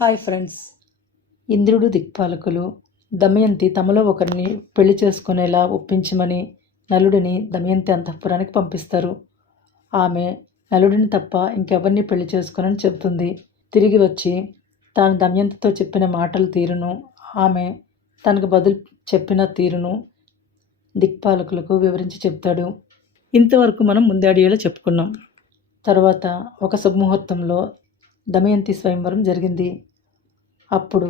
Hi friends. ఇంద్రుడు దిక్పాలకులు దమయంతి తమలో ఒకరిని పెళ్లి చేసుకునేలా ఒప్పించమని నలుడిని దమయంతి అంతఃపురానికి పంపిస్తారు. ఆమె నలుడిని తప్ప ఇంకెవరిని పెళ్లి చేసుకోనని చెబుతుంది. తిరిగి వచ్చి తాను దమయంతితో చెప్పిన మాటల తీరును, ఆమె తనకు బదులు చెప్పిన తీరును దిక్పాలకులకు వివరించి చెప్తాడు. ఇంతవరకు మనం ముందు అడిగేలా చెప్పుకున్నాం. తర్వాత ఒక శుభముహూర్తంలో దమయంతి స్వయంవరం జరిగింది. అప్పుడు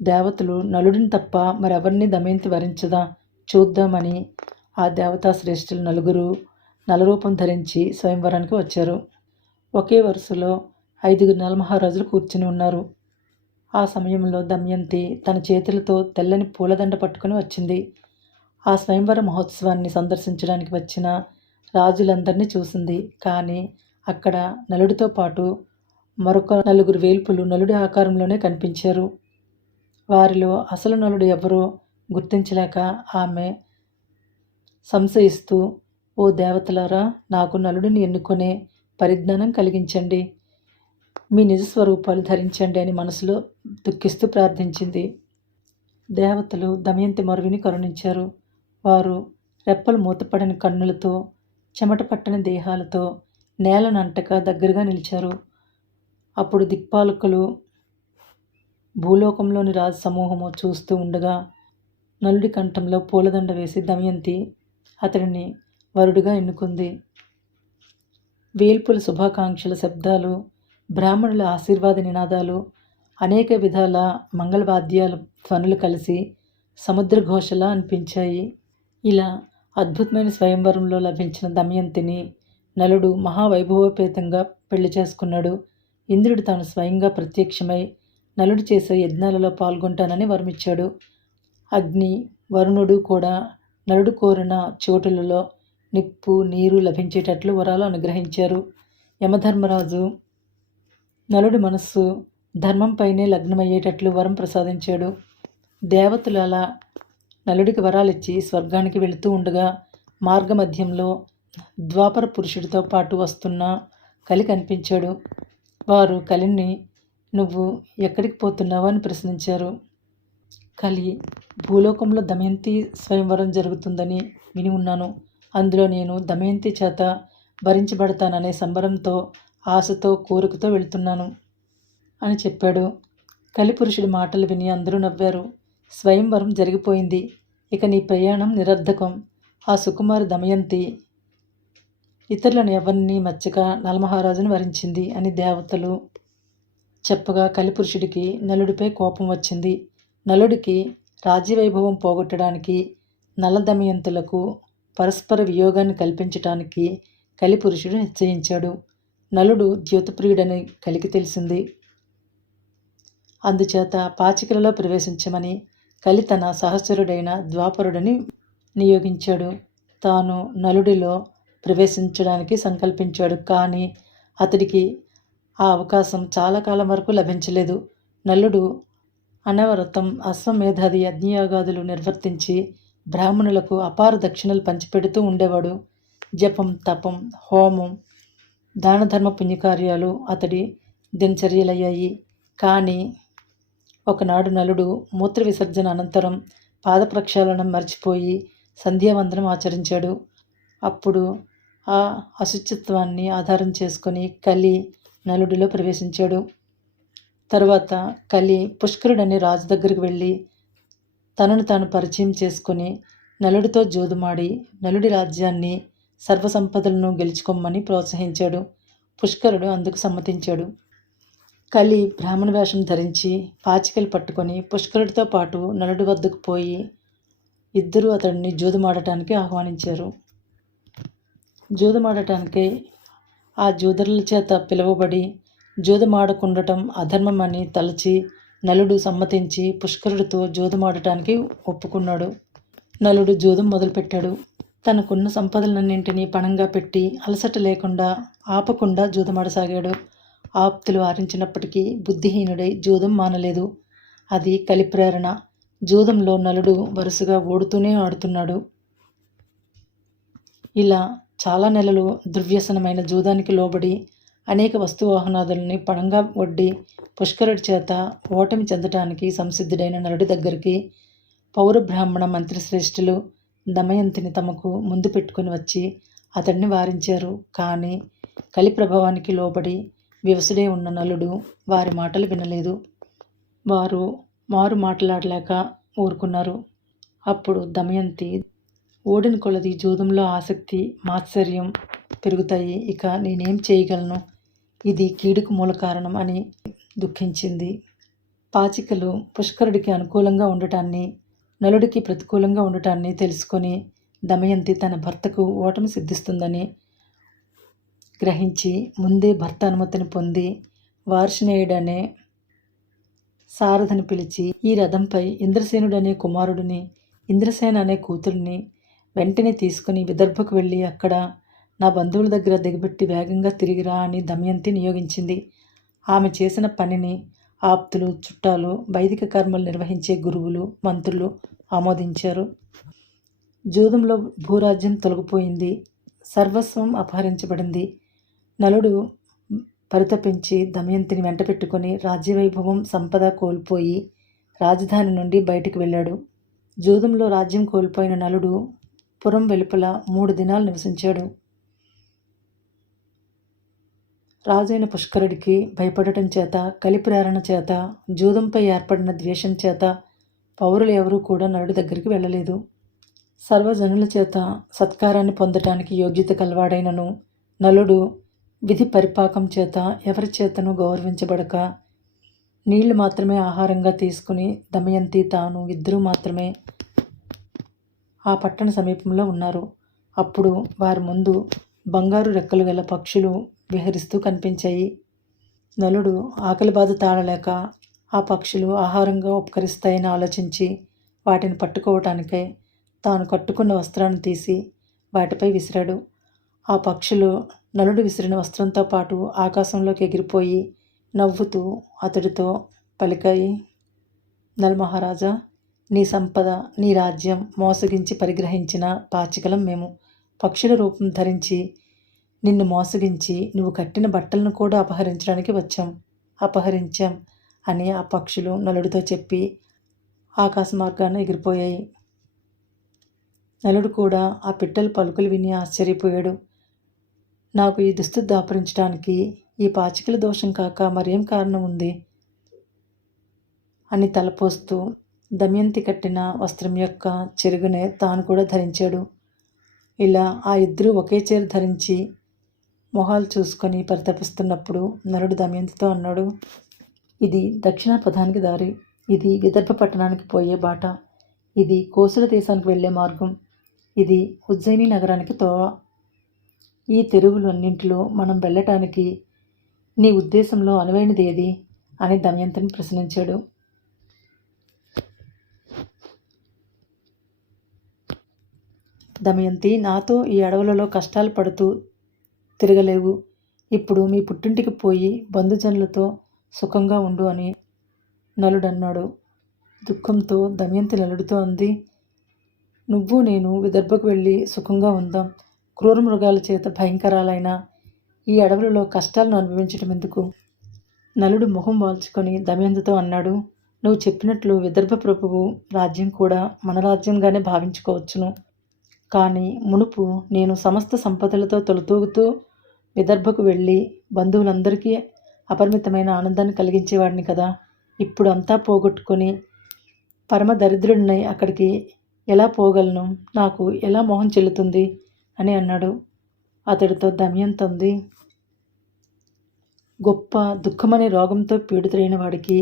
దేవతలు నలుడిని తప్ప మరెవరిని దమయంతి వరించదా చూద్దామని ఆ దేవతా శ్రేష్ఠులు నలుగురు నలరూపం ధరించి స్వయంవరానికి వచ్చారు. ఒకే వరుసలో 5 నలమహారాజులు కూర్చుని ఉన్నారు. ఆ సమయంలో దమయంతి తన చేతులతో తెల్లని పూలదండ పట్టుకుని వచ్చింది. ఆ స్వయంవర మహోత్సవాన్ని సందర్శించడానికి వచ్చిన రాజులందరినీ చూసింది. కానీ అక్కడ నలుడితో పాటు మరొక 4 వేల్పులు నలుడి ఆకారంలోనే కనిపించారు. వారిలో అసలు నలుడు ఎవరో గుర్తించలేక ఆమె సంశయిస్తూ, ఓ దేవతలారా, నాకు నలుడిని ఎన్నుకునే పరిజ్ఞానం కలిగించండి, మీ నిజస్వరూపాలు ధరించండి అని మనసులో దుఃఖిస్తూ ప్రార్థించింది. దేవతలు దమయంతి మొరవిని కరుణించారు. వారు రెప్పలు మూతపడిన కన్నులతో, చెమట పట్టని దేహాలతో నేలనంటక దగ్గరగా నిలిచారు. అప్పుడు దిక్పాలకులు భూలోకంలోని రాజు సమూహము చూస్తూ ఉండగా నలుడి కంఠంలో పూలదండ వేసి దమయంతి అతడిని వరుడుగా ఎన్నుకుంది. వేల్పుల శుభాకాంక్షల శబ్దాలు, బ్రాహ్మణుల ఆశీర్వాద నినాదాలు, అనేక విధాల మంగళవాద్యాల ధ్వనులు కలిసి సముద్రఘోషలా అనిపించాయి. ఇలా అద్భుతమైన స్వయంవరంలో లభించిన దమయంతిని నలుడు మహావైభవోపేతంగా పెళ్లి చేసుకున్నాడు. ఇంద్రుడు తాను స్వయంగా ప్రత్యక్షమై నలుడు చేసే యజ్ఞాలలో పాల్గొంటానని వరమిచ్చాడు. అగ్ని, వరుణుడు కూడా నలుడు కోరిన చోటులలో నిప్పు, నీరు లభించేటట్లు వరాలు అనుగ్రహించారు. యమధర్మరాజు నలుడి మనస్సు ధర్మంపైనే లగ్నమయ్యేటట్లు వరం ప్రసాదించాడు. దేవతలు అలా నలుడికి వరాలిచ్చి స్వర్గానికి వెళుతూ ఉండగా మార్గమధ్యంలో ద్వాపర పురుషుడితో పాటు వస్తున్న కలి కనిపించాడు. వారు కలిని, నువ్వు ఎక్కడికి పోతున్నావు అని ప్రశ్నించారు. కలి, భూలోకంలో దమయంతి స్వయంవరం జరుగుతుందని విని ఉన్నాను. అందులో నేను దమయంతి చేత భరించబడతాననే సంబరంతో, ఆశతో, కోరికతో వెళుతున్నాను అని చెప్పాడు. కలిపురుషుడి మాటలు విని అందరూ నవ్వారు. స్వయంవరం జరిగిపోయింది, ఇక నీ ప్రయాణం నిరర్ధకం. ఆ సుకుమారి దమయంతి ఇతరులను ఎవరిని మచ్చక నలమహారాజును వరించింది అని దేవతలు చెప్పగా కలిపురుషుడికి నలుడిపై కోపం వచ్చింది. నలుడికి రాజ్యవైభవం పోగొట్టడానికి, నల దమయంతులకు పరస్పర వియోగాన్ని కల్పించటానికి కలిపురుషుడు నిశ్చయించాడు. నలుడు ద్యోతప్రియుడని కలికి తెలిసింది. అందుచేత పాచికలలో ప్రవేశించమని కలి తన సహచరుడైన ద్వాపరుడిని నియోగించాడు. తాను నలుడిలో ప్రవేశించడానికి సంకల్పించాడు. కానీ అతడికి ఆ అవకాశం చాలా కాలం వరకు లభించలేదు. నలుడు అనవరతం అశ్వమేధాది యజ్ఞయాగాదులు నిర్వర్తించి బ్రాహ్మణులకు అపార దక్షిణలు పంచిపెడుతూ ఉండేవాడు. జపం, తపం, హోమం, దానధర్మ పుణ్యకార్యాలు అతడి దినచర్యలయ్యాయి. కానీ ఒకనాడు నలుడు మూత్ర విసర్జన అనంతరం పాద ప్రక్షాళనం మర్చిపోయి సంధ్యావందనం ఆచరించాడు. అప్పుడు ఆ అశుచిత్వాన్ని ఆధారం చేసుకొని కలి నలుడిలో ప్రవేశించాడు. తరువాత కలి పుష్కరుడని రాజు దగ్గరికి వెళ్ళి తనను తాను పరిచయం చేసుకొని నలుడితో జోదుమాడి నలుడి రాజ్యాన్ని, సర్వసంపదలను గెలుచుకోమని ప్రోత్సహించాడు. పుష్కరుడు అందుకు సమ్మతించాడు. కలి బ్రాహ్మణ వేషం ధరించి పాచికలు పట్టుకొని పుష్కరుడితో పాటు నలుడి వద్దకు పోయి ఇద్దరూ అతడిని జోదుమాడటానికి ఆహ్వానించారు. జూదమాడటానికి ఆ జూదరుల చేత పిలువబడి జూదమాడకుండటం అధర్మమని తలచి నలుడు సమ్మతించి పుష్కరుడితో జూదమాడటానికి ఒప్పుకున్నాడు. నలుడు జూదం మొదలుపెట్టాడు. తనకున్న సంపదలన్నింటినీ పణంగా పెట్టి అలసట లేకుండా ఆపకుండా జూదమాడసాగాడు. ఆప్తులు ఆరించినప్పటికీ బుద్ధిహీనుడై జూదం మానలేదు. అది కలి ప్రేరణ. జూదంలో నలుడు వరుసగా ఓడుతూనే ఆడుతున్నాడు. ఇలా చాలా నెలలు దుర్వ్యసనమైన జూదానికి లోబడి అనేక వస్తువాహనాదుల్ని పణంగా ఒడ్డి పుష్కరుడి చేత ఓటమి చెందటానికి సంసిద్ధుడైన నలుడి దగ్గరికి పౌర బ్రాహ్మణ మంత్రిశ్రేష్ఠులు దమయంతిని తమకు ముందు పెట్టుకుని వచ్చి అతడిని వారించారు. కానీ కలి ప్రభావానికి లోబడి వివసుడే ఉన్న నలుడు వారి మాటలు వినలేదు. వారు మారు మాట్లాడలేక ఊరుకున్నారు. అప్పుడు దమయంతి, ఓడిన కొలది జూదంలో ఆసక్తి మాత్సర్యం పెరుగుతాయి, ఇక నేనేం చేయగలను, ఇది కీడుకు మూల కారణం అని దుఃఖించింది. పాచికలు పుష్కరుడికి అనుకూలంగా ఉండటాన్ని, నలుడికి ప్రతికూలంగా ఉండటాన్ని తెలుసుకొని దమయంతి తన భర్తకు ఓటమి సిద్ధిస్తుందని గ్రహించి ముందే భర్త అనుమతిని పొంది వార్షినేయుడనే సారథిని పిలిచి ఈ రథంపై ఇంద్రసేనుడనే కుమారుడిని, ఇంద్రసేన అనే కూతురిని వెంటనే తీసుకుని విదర్భకు వెళ్ళి అక్కడ నా బంధువుల దగ్గర దిగబెట్టి వేగంగా తిరిగిరా అని దమయంతి నియోగించింది. ఆమె చేసిన పనిని ఆప్తులు, చుట్టాలు, వైదిక కర్మలు నిర్వహించే గురువులు, మంత్రులు ఆమోదించారు. జూదంలో భూరాజ్యం తొలగిపోయింది. సర్వస్వం అపహరించబడింది. నలుడు పరితపించి దమయంతిని వెంట పెట్టుకుని రాజ్యవైభవం, సంపద కోల్పోయి రాజధాని నుండి బయటికి వెళ్ళాడు. జూదంలో రాజ్యం కోల్పోయిన నలుడు పురం వెలుపల 3 దినాలు నివసించాడు. రాజైన పుష్కరుడికి భయపడటం చేత, కలి ప్రేరణ చేత, జూదంపై ఏర్పడిన ద్వేషం చేత పౌరులు ఎవరూ కూడా నలుడి దగ్గరికి వెళ్ళలేదు. సర్వజనుల చేత సత్కారాన్ని పొందటానికి యోగ్యత కలవాడైనను నలుడు విధి పరిపాకం చేత ఎవరి చేతను గౌరవించబడక నీళ్లు మాత్రమే ఆహారంగా తీసుకుని దమయంతి తాను ఇద్దరూ మాత్రమే ఆ పట్టణ సమీపంలో ఉన్నారు. అప్పుడు వారి ముందు బంగారు రెక్కలు గల పక్షులు విహరిస్తూ కనిపించాయి. నలుడు ఆకలి బాధ తాళలేక ఆ పక్షులు ఆహారంగా ఉపకరిస్తాయని ఆలోచించి వాటిని పట్టుకోవటానికై తాను కట్టుకున్న వస్త్రాన్ని తీసి వాటిపై విసిరాడు. ఆ పక్షులు నలుడు విసిరిన వస్త్రంతో పాటు ఆకాశంలోకి ఎగిరిపోయి నవ్వుతూ అతడితో పలికాయి, నల్మహారాజా, నీ సంపద, నీ రాజ్యం మోసగించి పరిగ్రహించిన పాచికలం మేము. పక్షుల రూపం ధరించి నిన్ను మోసగించి నువ్వు కట్టిన బట్టలను కూడా అపహరించాం అని ఆ పక్షులు నలుడితో చెప్పి ఆకాశ మార్గాన ఎగిరిపోయాయి. నలుడు కూడా ఆ పిట్టల పలుకులు విని ఆశ్చర్యపోయాడు. నాకు ఈ దుస్థితి దాపరించడానికి ఈ పాచికల దోషం కాక మరేం కారణం ఉంది అని తలపోస్తూ దమయంతి కట్టిన వస్త్రం యొక్క చెరుగునే తాను కూడా ధరించాడు. ఇలా ఆ ఇద్దరూ ఒకే చీర ధరించి మొహాలు చూసుకొని పరితపిస్తున్నప్పుడు నలుడు దమయంతితో అన్నాడు, ఇది దక్షిణాపథానికి దారి, ఇది విదర్భ పట్టణానికి పోయే బాట, ఇది కోసల దేశానికి వెళ్ళే మార్గం, ఇది ఉజ్జయిని నగరానికి తోవ. ఈ తెరువులన్నింటిలో మనం వెళ్ళటానికి నీ ఉద్దేశంలో అనువైనది ఏది అని దమయంతిని ప్రశ్నించాడు. దమయంతి, నాతో ఈ అడవులలో కష్టాలు పడుతూ తిరగలేవు. ఇప్పుడు మీ పుట్టింటికి పోయి బంధుజనులతో సుఖంగా ఉండు అని నలుడన్నాడు. దుఃఖంతో దమయంతి నలుడితో అంది, నువ్వు నేను విదర్భకు వెళ్ళి సుఖంగా ఉందాం. క్రూర మృగాల చేత భయంకరాలైన ఈ అడవులలో కష్టాలను అనుభవించటం ఎందుకు? నలుడు మొహం వాల్చుకొని దమయంతితో అన్నాడు, నువ్వు చెప్పినట్లు విదర్భ ప్రభువు రాజ్యం కూడా మన రాజ్యంగానే భావించుకోవచ్చును. కానీ మునుపు నేను సమస్త సంపదలతో తొలతూగుతూ విదర్భకు వెళ్ళి బంధువులందరికీ అపరిమితమైన ఆనందాన్ని కలిగించేవాడిని కదా. ఇప్పుడు అంతా పోగొట్టుకొని పరమ దరిద్రుడినై అక్కడికి ఎలా పోగలను? నాకు ఎలా మోహం చెల్లుతుంది అని అన్నాడు. అతడితో దమయంతి అంది, గొప్ప దుఃఖమనే రోగంతో పీడితుడైన వాడికి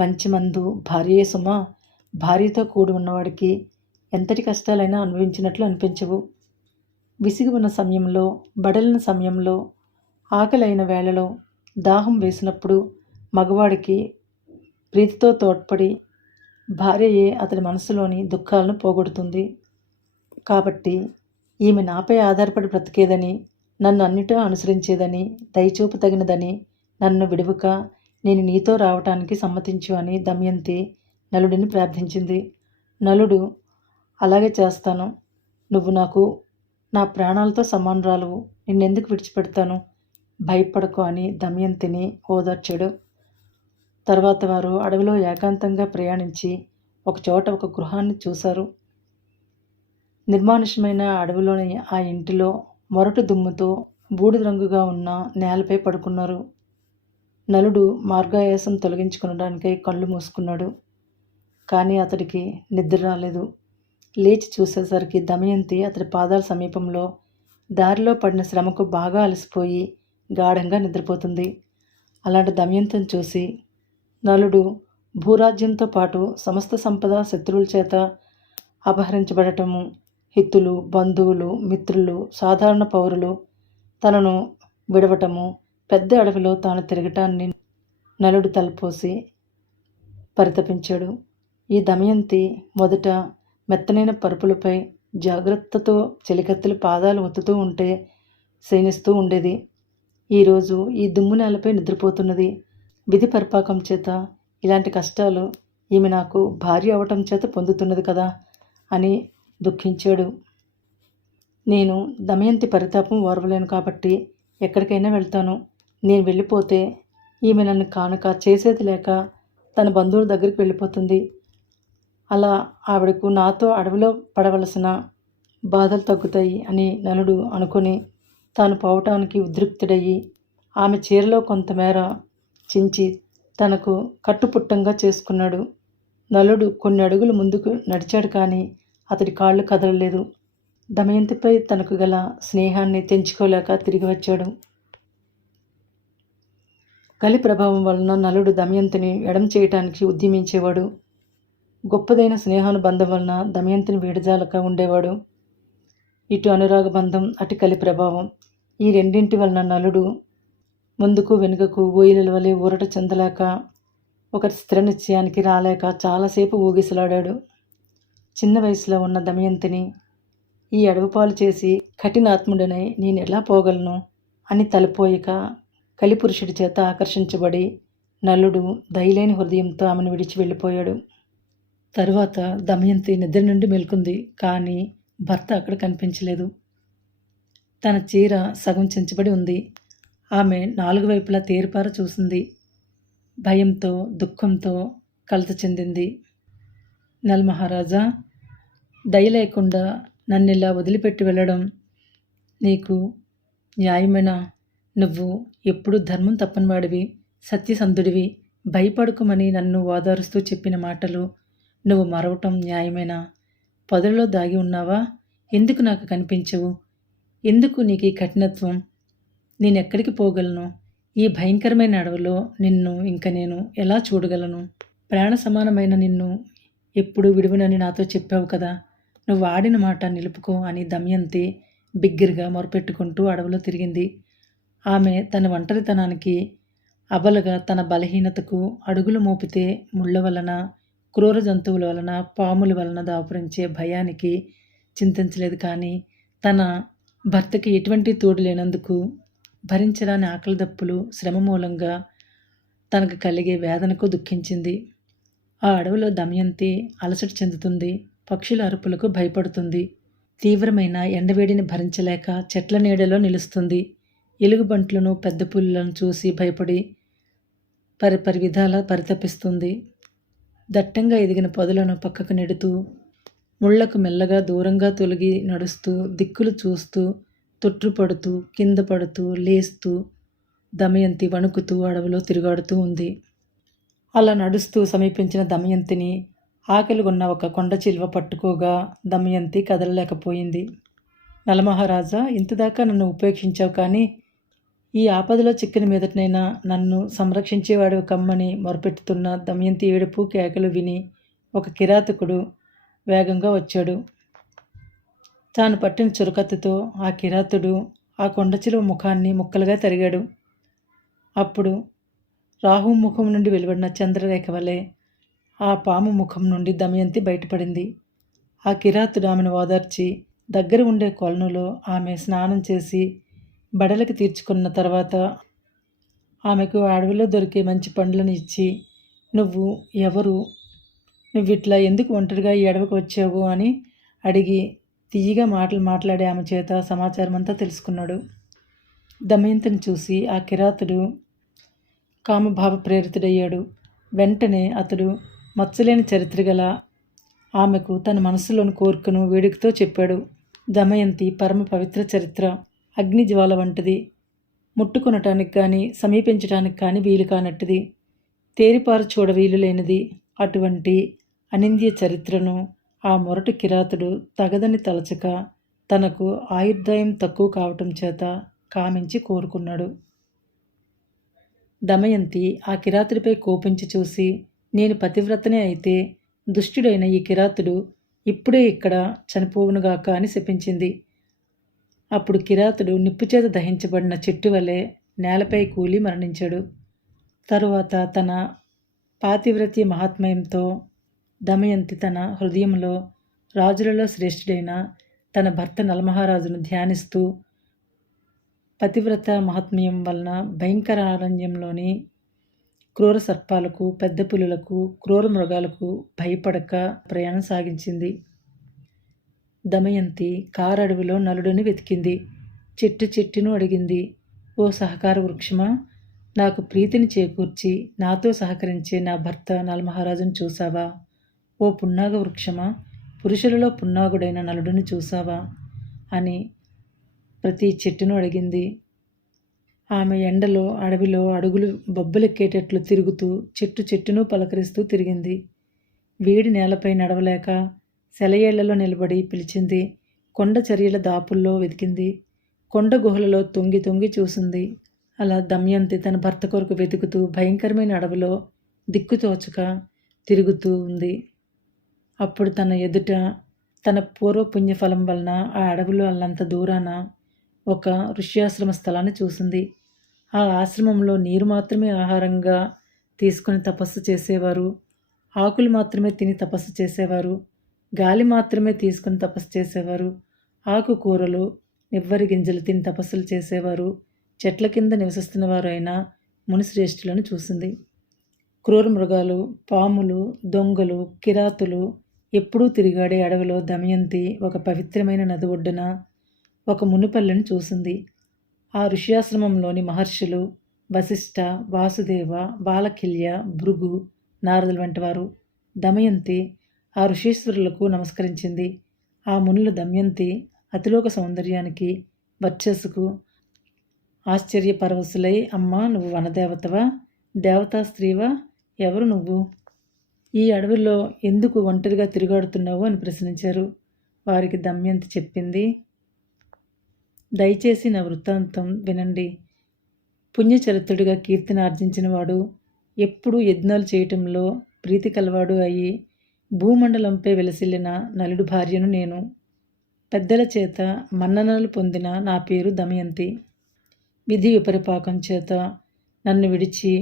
మంచి మందు భార్యే సుమ. భార్యతో కూడి ఉన్నవాడికి ఎంతటి కష్టాలైనా అనుభవించినట్లు అనిపించవు. విసిగి ఉన్న సమయంలో, బడలిన సమయంలో, ఆకలైన వేళలో, దాహం వేసినప్పుడు మగవాడికి ప్రీతితో తోడ్పడి భార్యయే అతడి మనసులోని దుఃఖాలను పోగొడుతుంది. కాబట్టి ఈమె నాపై ఆధారపడి బ్రతికేదని, నన్ను అన్నిటో అనుసరించేదని, దయచూపు తగినదని నన్ను విడువక నేను నీతో రావటానికి సమ్మతించు అని దమయంతి నలుడిని ప్రార్థించింది. నలుడు, అలాగే చేస్తాను. నువ్వు నాకు నా ప్రాణాలతో సమానురాలువు. నిన్నెందుకు విడిచిపెడతాను? భయపడకు అని దమయంతిని ఓదార్చాడు. తర్వాత వారు అడవిలో ఏకాంతంగా ప్రయాణించి ఒకచోట ఒక గృహాన్ని చూశారు. నిర్మానుష్యమైన అడవిలోని ఆ ఇంటిలో మొరటు దుమ్ముతో బూడిద రంగుగా ఉన్న నేలపై పడుకున్నారు. నలుడు మార్గాయాసం తొలగించుకునడానికై కళ్ళు మూసుకున్నాడు. కానీ అతడికి నిద్ర రాలేదు. లేచి చూసేసరికి దమయంతి అతడి పాదాల సమీపంలో దారిలో పడిన శ్రమకు బాగా అలసిపోయి గాఢంగా నిద్రపోతుంది. అలాంటి దమయంతిని చూసి నలుడు భూరాజ్యంతో పాటు సమస్త సంపద శత్రువుల చేత అపహరించబడటము, హితులు, బంధువులు, మిత్రులు, సాధారణ పౌరులు తనను విడవటము, పెద్ద అడవిలో తాను తిరగటాన్ని నలుడు తలపోసి పరితపించాడు. ఈ దమయంతి మొదట మెత్తనైన పరుపులపై జాగ్రత్తతో చెలికత్తెల పాదాలు ఒత్తుతూ ఉంటే శయనిస్తూ ఉండేది. ఈరోజు ఈ దుమ్ము నేలపై నిద్రపోతున్నది. విధి పరిపాకం చేత ఇలాంటి కష్టాలు ఈమె నాకు భార్య అవటం చేత పొందుతున్నది కదా అని దుఃఖించాడు. నేను దమయంతి పరితాపం ఓర్వలేను కాబట్టి ఎక్కడికైనా వెళ్తాను. నేను వెళ్ళిపోతే ఈమె నన్ను కానుక చేసేది లేక తన బంధువుల దగ్గరికి వెళ్ళిపోతుంది. అలా ఆవిడకు నాతో అడవిలో పడవలసిన బాధలు తగ్గుతాయి అని నలుడు అనుకుని తాను పోవటానికి ఉద్రిక్తుడయ్యి ఆమె చీరలో కొంతమేర చించి తనకు కట్టుపుట్టంగా చేసుకున్నాడు. నలుడు కొన్ని అడుగులు ముందుకు నడిచాడు, కానీ అతడి కాళ్ళు కదలలేదు. దమయంతిపై తనకు గల స్నేహాన్ని తెంచుకోలేక తిరిగి వచ్చాడు. కలి ప్రభావం వలన నలుడు దమయంతిని ఎడం చేయటానికి ఉద్యమించేవాడు. గొప్పదైన స్నేహానుబంధం వలన దమయంతిని వీడజాలక ఉండేవాడు. ఇటు అనురాగ బంధం, అటు కలి ప్రభావం, ఈ రెండింటి వలన నలుడు ముందుకు వెనుకకు ఊయలల వలె ఊరట చెందలేక ఒక స్థిర నిశ్చయానికి రాలేక చాలాసేపు ఊగిసలాడాడు. చిన్న వయసులో ఉన్న దమయంతిని ఈ అడవిపాలు చేసి కఠినాత్ముడనై నేను ఎలా పోగలను అని తలపోయిక కలిపురుషుడి చేత ఆకర్షించబడి నలుడు దయలేని హృదయంతో ఆమెను విడిచి వెళ్ళిపోయాడు. తరువాత దమయంతి నిద్ర నుండి మెలుకుంది, కానీ భర్త అక్కడ కనిపించలేదు. తన చీర సగం చించబడి ఉంది. ఆమె 4 వైపులా తేరిపార చూసింది. భయంతో దుఃఖంతో కలత చెందింది. నల్ మహారాజా, దయ లేకుండా నన్నిలా వదిలిపెట్టి వెళ్ళడం నీకు న్యాయమేనా? నువ్వు ఎప్పుడు ధర్మం తప్పనివాడివి, సత్యసంధుడివి. భయపడుకోమని నన్ను ఓదారుస్తూ చెప్పిన మాటలు నువ్వు మరవటం న్యాయమేనా? పొదల్లో దాగి ఉన్నావా? ఎందుకు నాకు కనిపించవు? ఎందుకు నీకు ఈ కఠినత్వం? నేనెక్కడికి పోగలను? ఈ భయంకరమైన అడవిలో నిన్ను ఇంక నేను ఎలా చూడగలను? ప్రాణ సమానమైన నిన్ను ఎప్పుడు విడువనని నాతో చెప్పావు కదా. నువ్వు ఆడిన మాట నిలుపుకో అని దమయంతి బిగ్గరగా మొరపెట్టుకుంటూ అడవిలో తిరిగింది. ఆమె తన ఒంటరితనానికి అబలగా, తన బలహీనతకు అడుగులు మోపితే ముళ్ళ వలన, క్రూర జంతువుల వలన, పాముల వలన దాపురించే భయానికి చింతించలేదు. కానీ తన భర్తకి ఎటువంటి తోడు లేనందుకు భరించరాని ఆకలి దప్పులు, శ్రమ మూలంగా తనకు కలిగే వేదనకు దుఃఖించింది. ఆ అడవిలో దమయంతి అలసట చెందుతుంది. పక్షుల అరుపులకు భయపడుతుంది. తీవ్రమైన ఎండవేడిని భరించలేక చెట్ల నీడలో నిలుస్తుంది. ఎలుగుబంట్లను, పెద్ద పులులను చూసి భయపడి పరిపరి విధాల పరితపిస్తుంది. దట్టంగా ఎదిగిన పొదలను పక్కకు నెడుతూ, ముళ్లకు మెల్లగా దూరంగా తొలగి నడుస్తూ, దిక్కులు చూస్తూ, తొట్టుపడుతూ, కింద పడుతూ, లేస్తూ దమయంతి వణుకుతూ అడవిలో తిరుగాడుతూ ఉంది. అలా నడుస్తూ సమీపించిన దమయంతిని ఆకలిగొన్న ఒక కొండ చిలువ పట్టుకోగా దమయంతి కదలలేకపోయింది. నలమహారాజా, ఇంతదాకా నన్ను ఉపేక్షించావు, కానీ ఈ ఆపదలో చిక్కిన మీదటనైనా నన్ను సంరక్షించేవాడు కమ్మని మొరపెట్టుతున్న దమయంతి ఏడుపు కేకలు విని ఒక కిరాతకుడు వేగంగా వచ్చాడు. తాను పట్టిన చురకత్తుతో ఆ కిరాతుడు ఆ కొండచిలువ ముఖాన్ని ముక్కలుగా తరిగాడు. అప్పుడు రాహు ముఖం నుండి వెలువడిన చంద్రరేఖ వలె ఆ పాము ముఖం నుండి దమయంతి బయటపడింది. ఆ కిరాతుడు ఆమెను ఓదార్చి దగ్గర ఉండే కొలనులో ఆమె స్నానం చేసి బడలకి తీర్చుకున్న తర్వాత ఆమెకు అడవిలో దొరికే మంచి పండ్లను ఇచ్చి, నువ్వు ఎవరు? నువ్విట్లా ఎందుకు ఒంటరిగా ఈ అడవికి వచ్చావు అని అడిగి తీయగా మాటలు మాట్లాడే ఆమె చేత సమాచారం అంతా తెలుసుకున్నాడు. దమయంతిని చూసి ఆ కిరాతుడు కామభావ ప్రేరితుడయ్యాడు. వెంటనే అతడు మచ్చలేని చరిత్ర గల ఆమెకు తన మనసులోని కోరికను వేడుకతో చెప్పాడు. దమయంతి పరమ పవిత్ర చరిత్ర, అగ్నిజ్వాల వంటిది. ముట్టుకొనటానికి కానీ సమీపించటానికి కానీ వీలు కానట్టుది, తేరిపారు చూడ వీలు లేనిది. అటువంటి అనింద్య చరిత్రను ఆ మొరటి కిరాతుడు తగదని తలచక తనకు ఆయుర్దాయం తక్కువ కావటం చేత కామించి కోరుకున్నాడు. దమయంతి ఆ కిరాతుడిపై కోపించి చూసి, నేను పతివ్రతనే అయితే దుష్టుడైన ఈ కిరాతుడు ఇప్పుడే ఇక్కడ చనిపోవునుగాక అని శపించింది. అప్పుడు కిరాతుడు నిప్పుచేత దహించబడిన చెట్టు వలె నేలపై కూలి మరణించాడు. తరువాత తన పాతివ్రత్య మహాత్మ్యంతో దమయంతి తన హృదయంలో రాజులలో శ్రేష్ఠుడైన తన భర్త నలమహారాజును ధ్యానిస్తూ పతివ్రత మహాత్మ్యం వలన భయంకర అరణ్యంలోని క్రూర సర్పాలకు, పెద్ద పులులకు, క్రూర మృగాలకు భయపడక ప్రయాణం సాగించింది. దమయంతి కారడవిలో నలుడిని వెతికింది. చెట్టును అడిగింది, ఓ సహకార వృక్షమా, నాకు ప్రీతిని చేకూర్చి నాతో సహకరించే నా భర్త నలమహారాజును చూసావా? ఓ పున్నాగ వృక్షమా, పురుషులలో పున్నాగుడైన నలుడిని చూసావా అని ప్రతి చెట్టును అడిగింది. ఆమె ఎండలో అడవిలో అడుగులు బొబ్బలెక్కేటట్లు తిరుగుతూ చెట్టును పలకరిస్తూ తిరిగింది. వేడి నేలపై నడవలేక సెలయేళ్లలో నిలబడి పిలిచింది. కొండ చర్యల దాపుల్లో వెతికింది. కొండ గుహలలో తొంగి తొంగి చూసింది. అలా దమయంతి తన భర్త కొరకు వెతుకుతూ భయంకరమైన అడవిలో దిక్కుతోచక తిరుగుతూ ఉంది. అప్పుడు తన ఎదుట తన పూర్వపుణ్యఫలం వలన ఆ అడవిలో అల్లంత దూరాన ఒక ఋష్యాశ్రమ స్థలాన్ని చూసింది. ఆ ఆశ్రమంలో నీరు మాత్రమే ఆహారంగా తీసుకొని తపస్సు చేసేవారు, ఆకులు మాత్రమే తిని తపస్సు చేసేవారు, గాలి మాత్రమే తీసుకుని తపస్సు చేసేవారు, ఆకుకూరలు నివ్వరి గింజలు తిని తపస్సులు చేసేవారు, చెట్ల కింద నివసిస్తున్న వారు అయిన మునిశ్రేష్ఠులను చూసింది. క్రూర మృగాలు, పాములు, దొంగలు, కిరాతులు ఎప్పుడూ తిరిగాడే అడవిలో దమయంతి ఒక పవిత్రమైన నది ఒడ్డున ఒక మునిపల్లెను చూసింది. ఆ ఋష్యాశ్రమంలోని మహర్షులు వశిష్ఠ, వాసుదేవ, బాలకిల్య, భృగు, నారదుల వంటి వారు. దమయంతి ఆ ఋషీశ్వరులకు నమస్కరించింది. ఆ మునులు దమయంతి అతిలోక సౌందర్యానికి, వర్చస్సుకు ఆశ్చర్యపరవశులై, అమ్మా, నువ్వు వనదేవతవా, దేవతా స్త్రీవా, ఎవరు నువ్వు? ఈ అడవిలో ఎందుకు ఒంటరిగా తిరుగాడుతున్నావు అని ప్రశ్నించారు. వారికి దమయంతి చెప్పింది, దయచేసి నా వృత్తాంతం వినండి. పుణ్యచరిత్రుడిగా కీర్తిని ఆర్జించినవాడు, ఎప్పుడూ యజ్ఞాలు చేయటంలో ప్రీతి కలవాడు అయి భూమండలంపై వెలసిల్లిన నలుడు భార్యను నేను. పెద్దల చేత మన్ననలు పొందిన నా పేరు దమయంతి. విధి విపరిపాకం చేత నన్ను విడిచి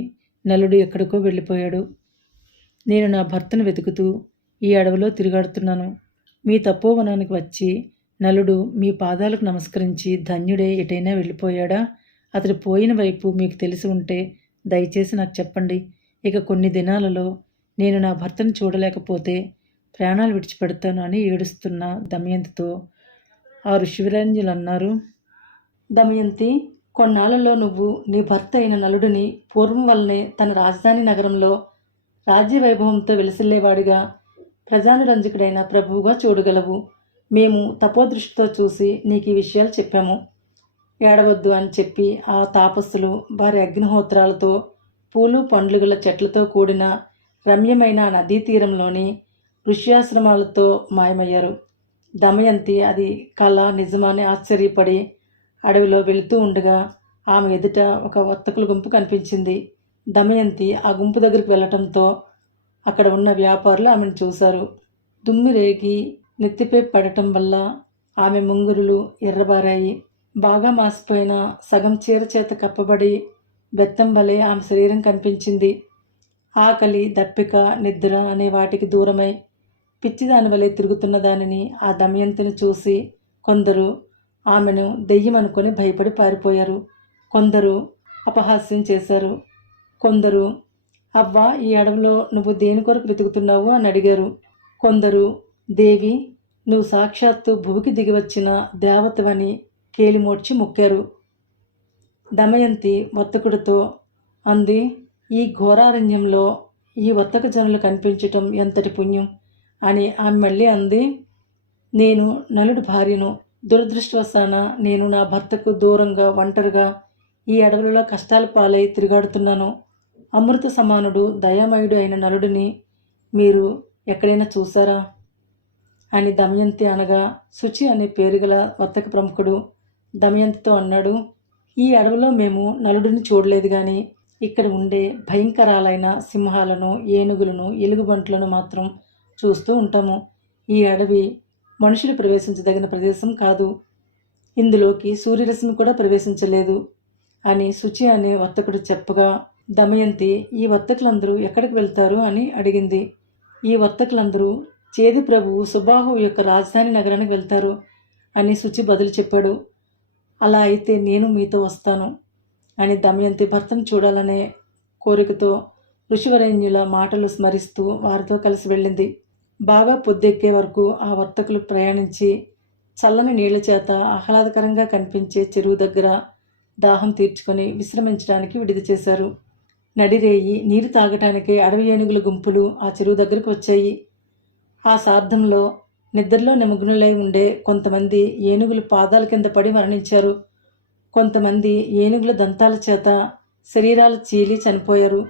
నలుడు ఎక్కడికో వెళ్ళిపోయాడు. నేను నా భర్తను వెతుకుతూ ఈ అడవిలో తిరుగాడుతున్నాను. మీ తపోవనానికి వచ్చి నలుడు మీ పాదాలకు నమస్కరించి ధన్యుడే ఎటైనా వెళ్ళిపోయాడా? అతడు పోయిన వైపు మీకు తెలిసి ఉంటే దయచేసి నాకు చెప్పండి. ఇక కొన్ని దినాలలో నేను నా భర్తను చూడలేకపోతే ప్రాణాలు విడిచిపెడతాను అని ఏడుస్తున్న దమయంతితో ఆ ఋషివరేణ్యులు అన్నారు, దమయంతి, కొన్నాళ్లలో నువ్వు నీ భర్త అయిన నలుడిని పూర్వం వల్లనే తన రాజధాని నగరంలో రాజ్యవైభవంతో వెలసిల్లేవాడిగా, ప్రజానురంజకుడైన ప్రభువుగా చూడగలవు. మేము తపోదృష్టితో చూసి నీకు ఈ విషయాలు చెప్పాము. ఏడవద్దు అని చెప్పి ఆ తాపస్సులు వారి అగ్నిహోత్రాలతో పూలు పండ్లు గల చెట్లతో కూడిన రమ్యమైన నదీ తీరంలోని ఋష్యాశ్రమాలతో మాయమయ్యారు. దమయంతి అది కళ నిజమని ఆశ్చర్యపడి అడవిలో వెళుతూ ఉండగా ఆమె ఎదుట ఒక వర్తకుల గుంపు కనిపించింది. దమయంతి ఆ గుంపు దగ్గరికి వెళ్ళటంతో అక్కడ ఉన్న వ్యాపారులు ఆమెను చూశారు. దుమ్మి రేగి నెత్తిపై పడటం వల్ల ఆమె ముంగురులు ఎర్రబారాయి. బాగా మాసిపోయిన సగం చీర చేత కప్పబడి బెత్తం వలె ఆమె శరీరం కనిపించింది. ఆకలి, దప్పిక, నిద్ర అనే వాటికి దూరమై పిచ్చిదాని వలె తిరుగుతున్న దానిని ఆ దమయంతిని చూసి కొందరు ఆమెను దెయ్యం అనుకొని భయపడి పారిపోయారు. కొందరు అపహాస్యం చేశారు. కొందరు, అవ్వా, ఈ అడవిలో నువ్వు దేని కొరకు వెతుకుతున్నావు అని అడిగారు. కొందరు, దేవి, నువ్వు సాక్షాత్తు భువికి దిగివచ్చిన దేవతవని కేలిమోడ్చి మొక్కారు. దమయంతి వర్తకుడితో అంది, ఈ ఘోరారణ్యంలో ఈ వర్తక జనులు కనిపించటం ఎంతటి పుణ్యం అని. ఆమె మళ్ళీ అంది, నేను నలుడి భార్యను. దురదృష్టవశాన నేను నా భర్తకు దూరంగా ఒంటరిగా ఈ అడవులలో కష్టాల పాలై తిరుగాడుతున్నాను. అమృత సమానుడు దయామయుడు అయిన నలుడిని మీరు ఎక్కడైనా చూసారా అని దమయంతి అనగా, శుచి అనే పేరుగల వర్తక ప్రముఖుడు దమయంతితో అన్నాడు, ఈ అడవిలో మేము నలుడిని చూడలేదు కానీ ఇక్కడ ఉండే భయంకరాలైన సింహాలను, ఏనుగులను, ఎలుగుబంట్లను మాత్రం చూస్తూ ఉంటాము. ఈ అడవి మనుషులు ప్రవేశించదగిన ప్రదేశం కాదు. ఇందులోకి సూర్యరశ్మి కూడా ప్రవేశించలేదు అని శుచి అనే వర్తకుడు చెప్పగా, దమయంతి ఈ వర్తకులందరూ ఎక్కడికి వెళ్తారు అని అడిగింది. ఈ వర్తకులందరూ చేది ప్రభువు సుబాహు యొక్క రాజధాని నగరానికి వెళ్తారు అని శుచి బదులు చెప్పాడు. అలా అయితే నేను మీతో వస్తాను అని దమయంతి భర్తను చూడాలనే కోరికతో ఋషివరేణ్యుల మాటలు స్మరిస్తూ వారితో కలిసి వెళ్ళింది. బాగా పొద్దెక్కే వరకు ఆ వర్తకులు ప్రయాణించి చల్లని నీళ్ల చేత ఆహ్లాదకరంగా కనిపించే చెరువు దగ్గర దాహం తీర్చుకొని విశ్రమించడానికి విడిది చేశారు. నడిరేయి నీరు తాగటానికి అడవి ఏనుగుల గుంపులు ఆ చెరువు దగ్గరకు వచ్చాయి. ఆ సార్థంలో నిద్రలో నిమగ్నులై ఉండే కొంతమంది ఏనుగులు పాదాల కింద పడి మరణించారు. కొంతమంది ఏనుగుల దంతాల చేత శరీరాలు చీలి చనిపోయారు.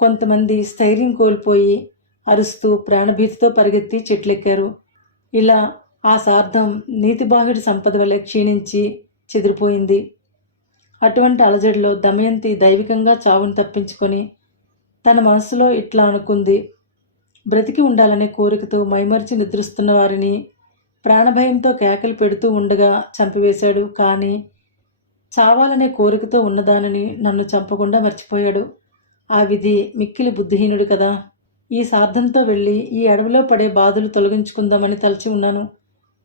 కొంతమంది స్థైర్యం కోల్పోయి అరుస్తూ ప్రాణభీతితో పరిగెత్తి చెట్లెక్కారు. ఇలా ఆ సార్థం నీతిబాహుడి సంపద వలె క్షీణించి చెదిరిపోయింది. అటువంటి అలజడిలో దమయంతి దైవికంగా చావును తప్పించుకొని తన మనసులో ఇట్లా అనుకుంది, బ్రతికి ఉండాలనే కోరికతో మైమరిచి నిద్రిస్తున్న వారిని ప్రాణభయంతో కేకలు పెడుతూ ఉండగా చంపివేశాడు. కానీ చావాలనే కోరికతో ఉన్నదానిని నన్ను చంపకుండా మర్చిపోయాడు. ఆ విధి మిక్కిలి బుద్ధిహీనుడు కదా. ఈ సార్థంతో వెళ్ళి ఈ అడవిలో పడే బాధలు తొలగించుకుందామని తలచి ఉన్నాను.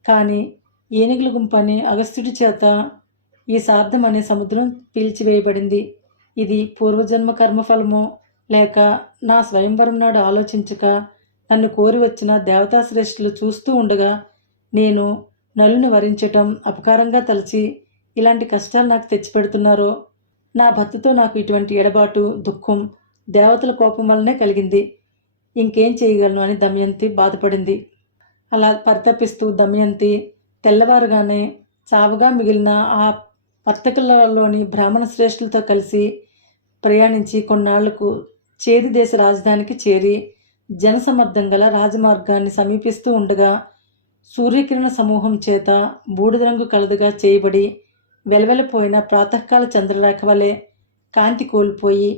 కానీ ఏనుగుల గుంపని అగస్త్యుడి చేత ఈ సార్థం అనే సముద్రం పీల్చివేయబడింది. ఇది పూర్వజన్మ కర్మఫలమో లేక నా స్వయంవరం నాడు ఆలోచించక నన్ను కోరి వచ్చిన దేవతాశ్రేష్ఠులు చూస్తూ ఉండగా నేను నలుని వరించటం అపకారంగా తలచి ఇలాంటి కష్టాలు నాకు తెచ్చిపెడుతున్నారో. నా భర్తతో నాకు ఇటువంటి ఎడబాటు, దుఃఖం దేవతల కోపం వల్లనే కలిగింది. ఇంకేం చేయగలను అని దమయంతి బాధపడింది. అలా పరితపిస్తూ దమయంతి తెల్లవారుగానే చావగా మిగిలిన ఆ వర్తకులలోని బ్రాహ్మణ శ్రేష్ఠులతో కలిసి ప్రయాణించి కొన్నాళ్లకు చేది దేశ రాజధానికి చేరి జనసమర్థం గల రాజమార్గాన్ని సమీపిస్తూ ఉండగా సూర్యకిరణ సమూహం చేత బూడిద రంగు కలదుగా చేయబడి వెలవెలపోయిన ప్రాతకాల చంద్రరేఖ వలె కాంతి కోల్పోయి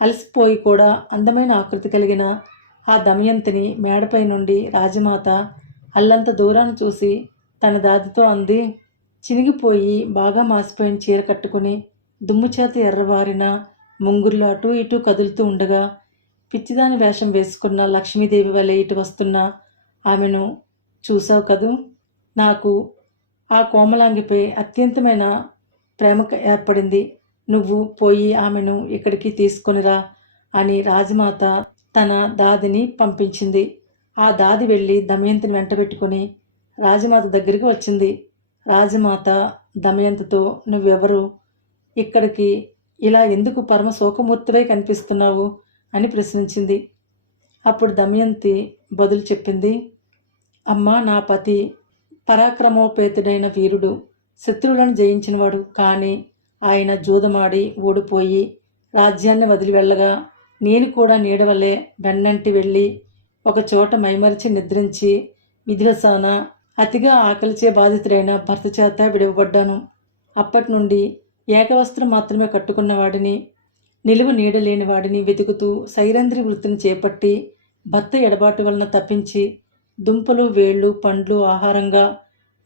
అలసిపోయి కూడా అందమైన ఆకృతి కలిగిన ఆ దమయంతిని మేడపై నుండి రాజమాత అల్లంత దూరాన్ని చూసి తన దాదితో అంది, చినిగిపోయి బాగా మాసిపోయిన చీర కట్టుకుని దుమ్ము చేత ఎర్రవారిన ముంగుర్లు అటూ ఇటూ కదులుతూ ఉండగా పిచ్చిదాని వేషం వేసుకున్న లక్ష్మీదేవి వలె ఇటు వస్తున్న ఆమెను చూసావు కదూ. నాకు ఆ కోమలాంగిపై అత్యంతమైన ప్రేమ ఏర్పడింది. నువ్వు పోయి ఆమెను ఇక్కడికి తీసుకొనిరా అని రాజమాత తన దాదిని పంపించింది. ఆ దాది వెళ్ళి దమయంతిని వెంటబెట్టుకుని రాజమాత దగ్గరికి వచ్చింది. రాజమాత దమయంతితో, నువ్వెవరు, ఇక్కడికి ఇలా ఎందుకు పరమ శోకమూర్తివై కనిపిస్తున్నావు అని ప్రశ్నించింది. అప్పుడు దమయంతి బదులు చెప్పింది, అమ్మా, నా పతి పరాక్రమోపేతుడైన వీరుడు, శత్రువులను జయించినవాడు. కానీ ఆయన జూదమాడి ఓడిపోయి రాజ్యాన్ని వదిలి వెళ్ళగా నేను కూడా నీడవలే వెన్నంటి వెళ్ళి ఒకచోట మైమరిచి నిద్రించి విధివశాన అతిగా ఆకలిచే బాధితుడైన భర్త చేత విడవబడ్డాను. అప్పటి నుండి ఏకవస్త్రం మాత్రమే కట్టుకున్న వాడిని, నిలువు నీడలేని వాడిని వెతుకుతూ సైరంధ్రి వృత్తిని చేపట్టి భర్త ఎడబాటు వలన తప్పించి దుంపలు, వేళ్ళు, పండ్లు ఆహారంగా,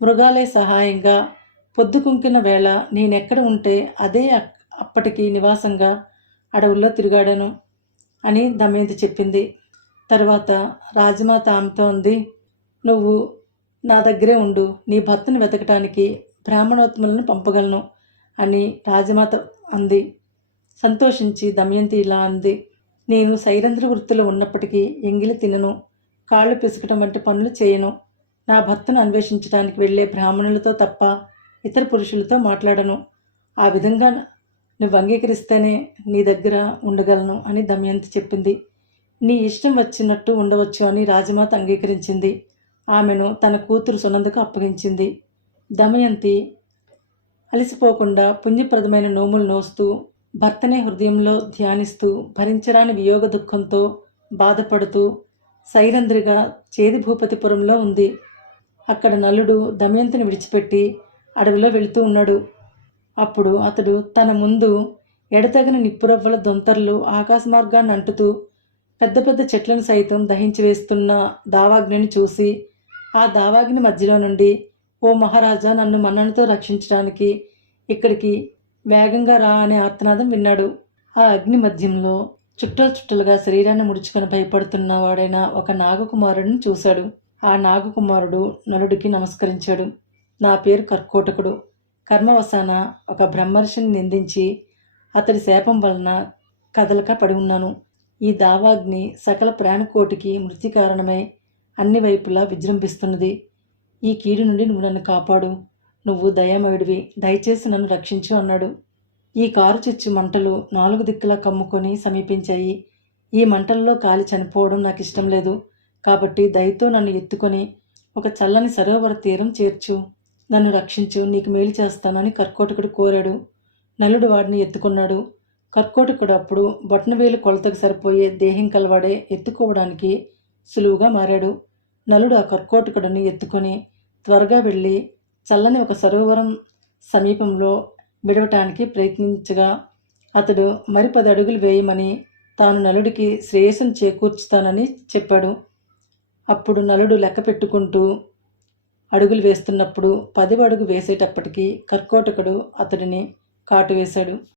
మృగాలే సహాయంగా పొద్దుకుంకిన వేళ నేనెక్కడ ఉంటే అదే అప్పటికి నివాసంగా అడవుల్లో తిరిగాడాను అని దమయంతి చెప్పింది. తరువాత రాజమాత ఆమెతో అంది, నువ్వు నా దగ్గరే ఉండు, నీ భర్తను వెతకటానికి బ్రాహ్మణోత్తములను పంపగలను అని రాజమాత అంది. సంతోషించి దమయంతి ఇలా అంది, నేను సైరంధ్ర వృత్తిలో ఉన్నప్పటికీ ఎంగిలి తినను, కాళ్ళు పిసకటం వంటి పనులు చేయను. నా భర్తను అన్వేషించడానికి వెళ్ళే బ్రాహ్మణులతో తప్ప ఇతర పురుషులతో మాట్లాడను. ఆ విధంగా నువ్వు అంగీకరిస్తేనే నీ దగ్గర ఉండగలను అని దమయంతి చెప్పింది. నీ ఇష్టం వచ్చినట్టు ఉండవచ్చు అని రాజమాత అంగీకరించింది. ఆమెను తన కూతురు సునందకు అప్పగించింది. దమయంతి అలసిపోకుండా పుణ్యప్రదమైన నోములు నోస్తూ భర్తనే హృదయంలో ధ్యానిస్తూ భరించరాని వియోగ దుఃఖంతో బాధపడుతూ సైరంధ్రిగా చేది భూపతిపురంలో ఉంది. అక్కడ నలుడు దమయంతిని విడిచిపెట్టి అడవిలో వెళుతూ ఉన్నాడు. అప్పుడు అతడు తన ముందు ఎడతగిన నిప్పురవ్వల దొంతర్లు ఆకాశమార్గాన్ని అంటుతూ పెద్ద పెద్ద చెట్లను సైతం దహించి వేస్తున్న దావాగ్నిని చూసి ఆ దావాగ్ని మధ్యలో నుండి, ఓ మహారాజా, నన్ను మన్ననతో రక్షించడానికి ఇక్కడికి వేగంగా రా అనే ఆర్తనాదం విన్నాడు. ఆ అగ్ని మధ్యంలో చుట్టలు చుట్టలుగా శరీరాన్ని ముడుచుకొని భయపడుతున్న వాడైన ఒక నాగకుమారుడిని చూశాడు. ఆ నాగకుమారుడు నలుడికి నమస్కరించాడు. నా పేరు కర్కోటకుడు. కర్మవశాన ఒక బ్రహ్మర్షిని నిందించి అతడి శాపం వలన కదలక పడి ఉన్నాను. ఈ దావాగ్ని సకల ప్రాణకోటికి మృతి కారణమై అన్ని వైపులా విజృంభిస్తున్నది. ఈ కీడు నుండి నువ్వు నన్ను కాపాడు. నువ్వు దయామయుడివి, దయచేసి నన్ను రక్షించు అన్నాడు. ఈ కారు చిచ్చు మంటలు 4 దిక్కులా కమ్ముకొని సమీపించాయి. ఈ మంటల్లో కాలి చనిపోవడం నాకు ఇష్టం లేదు. కాబట్టి దయతో నన్ను ఎత్తుకొని ఒక చల్లని సరోవర తీరం చేర్చు. నన్ను రక్షించు, నీకు మేలు చేస్తానని కర్కోటకుడు కోరాడు. నలుడు వాడిని ఎత్తుకున్నాడు. కర్కోటకుడు అప్పుడు బొటనవేలు కొలతకు సరిపోయే దేహం కలవాడే ఎత్తుకోవడానికి సులువుగా మారాడు. నలుడు ఆ కర్కోటకుడిని ఎత్తుకొని త్వరగా వెళ్ళి చల్లని ఒక సరోవరం సమీపంలో విడవటానికి ప్రయత్నించగా అతడు మరి 10 అడుగులు వేయమని, తాను నలుడికి శ్రేయస్సును చేకూర్చుతానని చెప్పాడు. అప్పుడు నలుడు లెక్క పెట్టుకుంటూ అడుగులు వేస్తున్నప్పుడు 10వ అడుగు వేసేటప్పటికీ కర్కోటకుడు అతడిని కాటు వేశాడు.